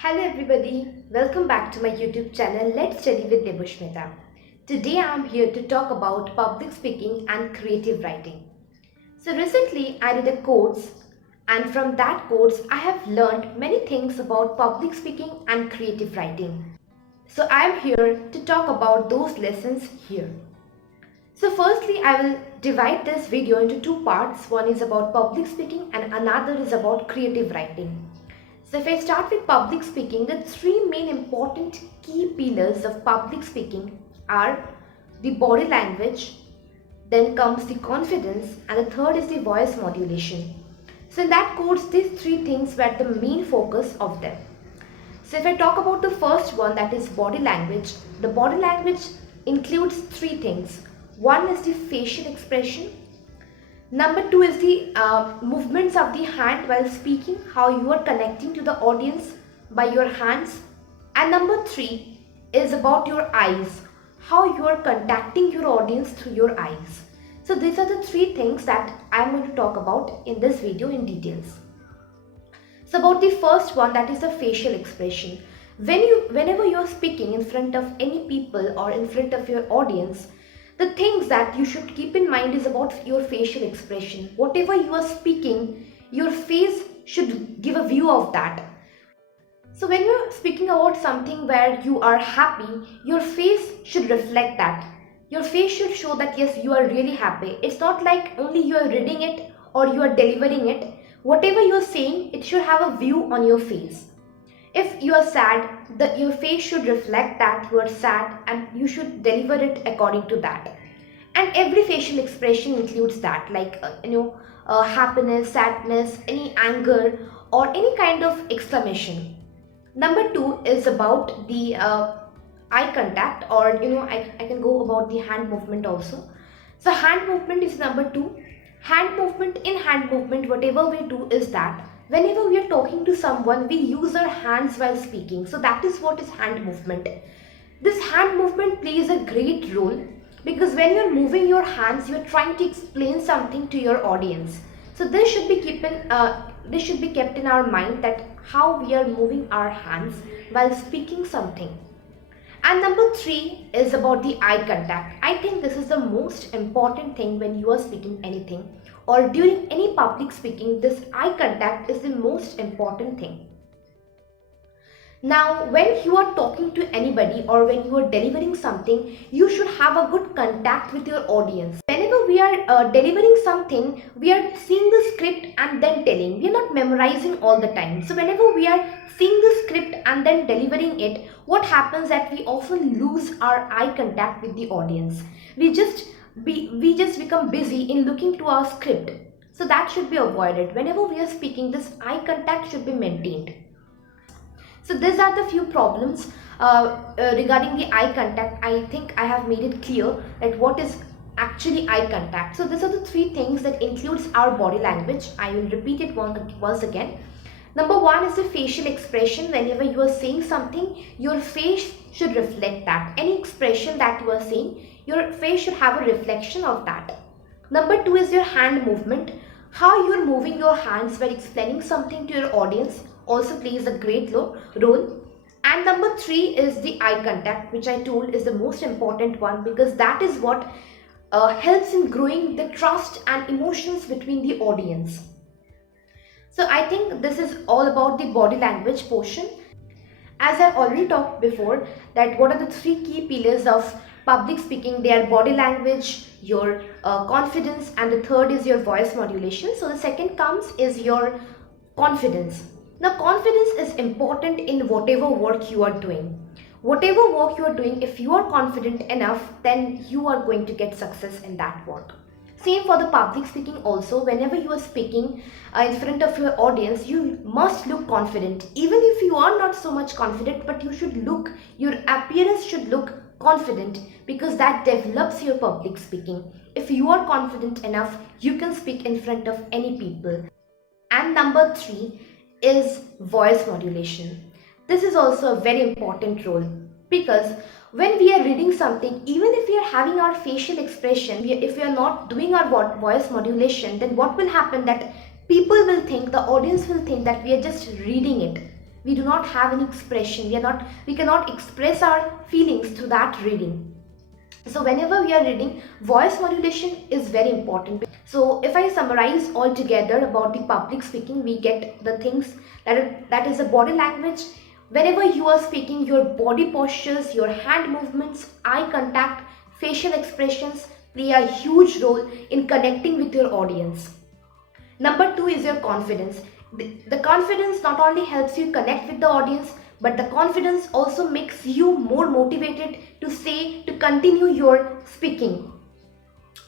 Hello everybody, welcome back to my YouTube channel Let's Study with Debasmita. Today I am here to talk about public speaking and creative writing. So recently I did a course and from that course I have learned many things about public speaking and creative writing. So I am here to talk about those lessons here. So firstly I will divide this video into two parts. One is about public speaking and another is about creative writing. So if I start with public speaking, the three main important key pillars of public speaking are the body language, then comes the confidence, and the third is the voice modulation. So in that course, these three things were the main focus of them. So if I talk about the first one, that is body language, the body language includes three things. One is the facial expression. Number two is the movements of the hand while speaking, how you are connecting to the audience by your hands. And number three is about your eyes, how you are contacting your audience through your eyes. So these are the three things that I am going to talk about in this video in details. So about the first one, that is the facial expression. Whenever you are speaking in front of any people or in front of your audience, the things that you should keep in mind is about your facial expression. Whatever you are speaking, your face should give a view of that. So when you're speaking about something where you are happy, your face should reflect that. Your face should show that yes, you are really happy. It's not like only you are reading it or you are delivering it. Whatever you are saying, it should have a view on your face. If you are sad, your face should reflect that you are sad and you should deliver it according to that. And every facial expression includes that, like happiness, sadness, any anger or any kind of exclamation. Number two is about the eye contact, or I can go about the hand movement also. So hand movement is number two. Hand movement, whatever we do is that whenever we are talking to someone, we use our hands while speaking. So that is what is hand movement. This hand movement plays a great role because when you're moving your hands, you're trying to explain something to your audience. So this should be kept in our mind, that how we are moving our hands while speaking something. And number three is about the eye contact. I think this is the most important thing when you are speaking anything or during any public speaking. This eye contact is the most important thing. Now, when you are talking to anybody or when you are delivering something, you should have a good contact with your audience. Whenever we are delivering something, we are seeing the script and then telling. We are not memorizing all the time. So whenever we are seeing the script and then delivering it, what happens that we often lose our eye contact with the audience. We just become busy in looking to our script. So that should be avoided. Whenever we are speaking, this eye contact should be maintained. So these are the few problems regarding the eye contact. I think I have made it clear that what is actually eye contact. So these are the three things that includes our body language. I will repeat it once again. Number one is the facial expression. Whenever you are saying something, your face should reflect that. Any expression that you are saying, your face should have a reflection of that. Number two is your hand movement. How you are moving your hands while explaining something to your audience also plays a great role. And number three is the eye contact, which I told is the most important one because that is what helps in growing the trust and emotions between the audience. So I think this is all about the body language portion. As I already talked before, that what are the three key pillars of public speaking? They are body language, your confidence, and the third is your voice modulation. So the second comes is your confidence. Now confidence is important in whatever work you are doing. Whatever work you are doing, if you are confident enough, then you are going to get success in that work. Same for the public speaking also. Whenever you are speaking in front of your audience, you must look confident. Even if you are not so much confident, but your appearance should look confident because that develops your public speaking. If you are confident enough, you can speak in front of any people. And number three is voice modulation. This is also a very important role because when we are reading something, even if we are having our facial expression, if we are not doing our voice modulation, then what will happen that people will think, the audience will think that we are just reading it. We do not have any expression. We cannot express our feelings through that reading. So whenever we are reading, voice modulation is very important. So if I summarize all together about the public speaking, we get the things that is a body language. Whenever you are speaking, your body postures, your hand movements, eye contact, facial expressions play a huge role in connecting with your audience. Number two is your confidence. The confidence not only helps you connect with the audience, but the confidence also makes you more motivated to continue your speaking.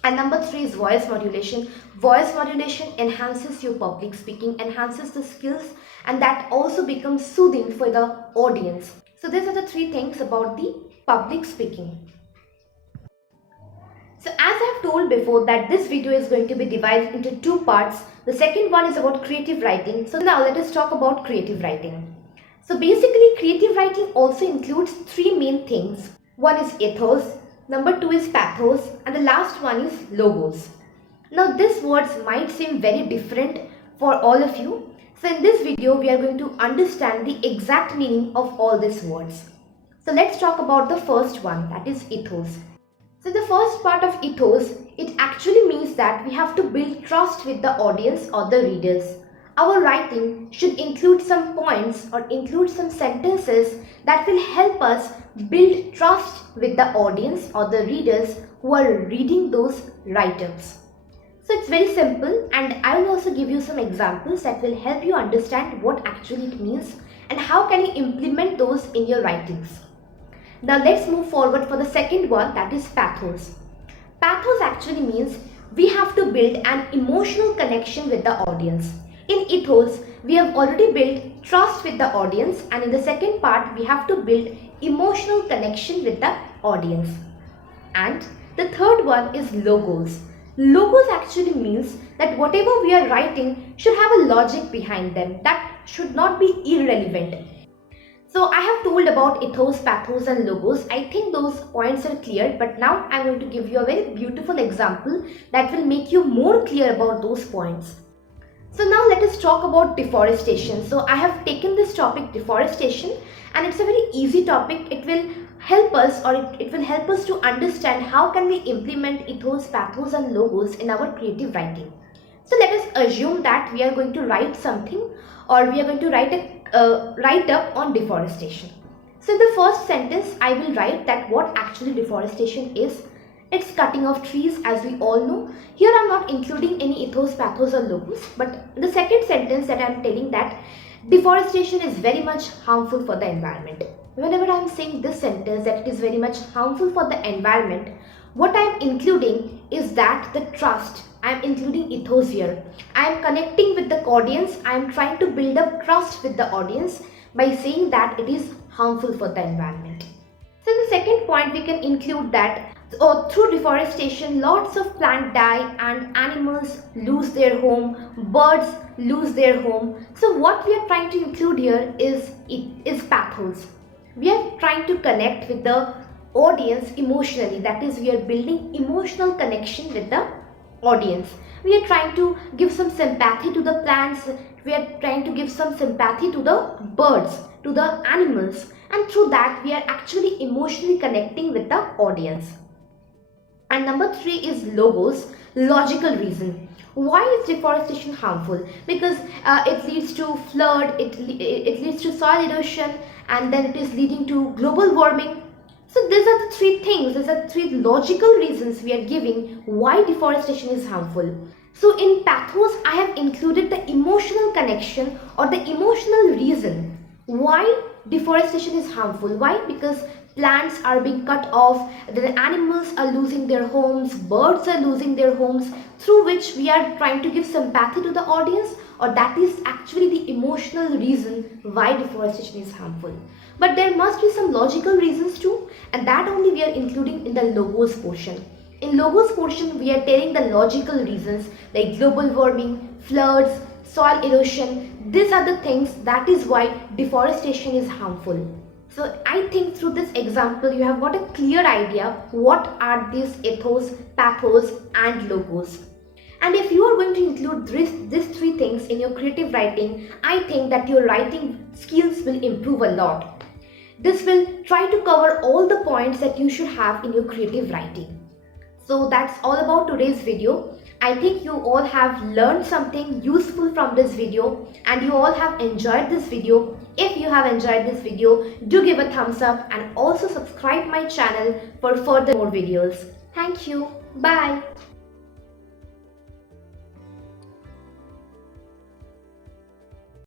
And number three is voice modulation. Voice modulation enhances your public speaking, enhances the skills, and that also becomes soothing for the audience. So these are the three things about the public speaking. So as I have told before that this video is going to be divided into two parts. The second one is about creative writing. So now let us talk about creative writing. So basically creative writing also includes three main things. One is ethos, number two is pathos, and the last one is logos. Now these words might seem very different for all of you. So in this video we are going to understand the exact meaning of all these words. So let's talk about the first one, that is ethos. So the first part of ethos, it actually means that we have to build trust with the audience or the readers. Our writing should include some points or include some sentences that will help us build trust with the audience or the readers who are reading those write-ups. So it's very simple, and I will also give you some examples that will help you understand what actually it means and how can you implement those in your writings. Now let's move forward for the second one, that is pathos. Pathos actually means we have to build an emotional connection with the audience. In ethos, we have already built trust with the audience, and in the second part, we have to build emotional connection with the audience. And the third one is logos. Logos actually means that whatever we are writing should have a logic behind them. That should not be irrelevant. So I have told about ethos, pathos and logos. I think those points are clear, but now I am going to give you a very beautiful example that will make you more clear about those points. So now let us talk about deforestation. So I have taken this topic, deforestation, and it's a very easy topic. It will help us, or it will help us to understand how can we implement ethos, pathos and logos in our creative writing. So let us assume that we are going to write something, or we are going to write a write-up on deforestation. So in the first sentence, I will write that what actually deforestation is. It's cutting of trees, as we all know. Here I'm not including any ethos, pathos or logos, but the second sentence that I'm telling that deforestation is very much harmful for the environment. Whenever I'm saying this sentence that it is very much harmful for the environment, what I'm including is that the trust. I'm including ethos here. I'm connecting with the audience. I'm trying to build up trust with the audience by saying that it is harmful for the environment. So in the second point, we can include that through deforestation, lots of plants die and animals lose their home, birds lose their home. So what we are trying to include here is pathos. We are trying to connect with the audience emotionally. That is, we are building emotional connection with the audience. We are trying to give some sympathy to the plants. We are trying to give some sympathy to the birds, to the animals, and through that we are actually emotionally connecting with the audience. And number three is logos, logical reason. Why is deforestation harmful? Because it leads to flood, it leads to soil erosion, and then it is leading to global warming. So these are the three things, these are three logical reasons we are giving why deforestation is harmful. So in pathos, I have included the emotional connection or the emotional reason why deforestation is harmful. Why? Because plants are being cut off, the animals are losing their homes, birds are losing their homes, through which we are trying to give sympathy to the audience, or that is actually the emotional reason why deforestation is harmful. But there must be some logical reasons too, and that only we are including in the logos portion. In logos portion, we are telling the logical reasons like global warming, floods, soil erosion. These are the things that is why deforestation is harmful. So I think through this example, you have got a clear idea what are these ethos, pathos and logos. And if you are going to include these three things in your creative writing, I think that your writing skills will improve a lot. This will try to cover all the points that you should have in your creative writing. So that's all about today's video. I think you all have learned something useful from this video and you all have enjoyed this video. If you have enjoyed this video, do give a thumbs up and also subscribe my channel for further more videos. Thank you. Bye.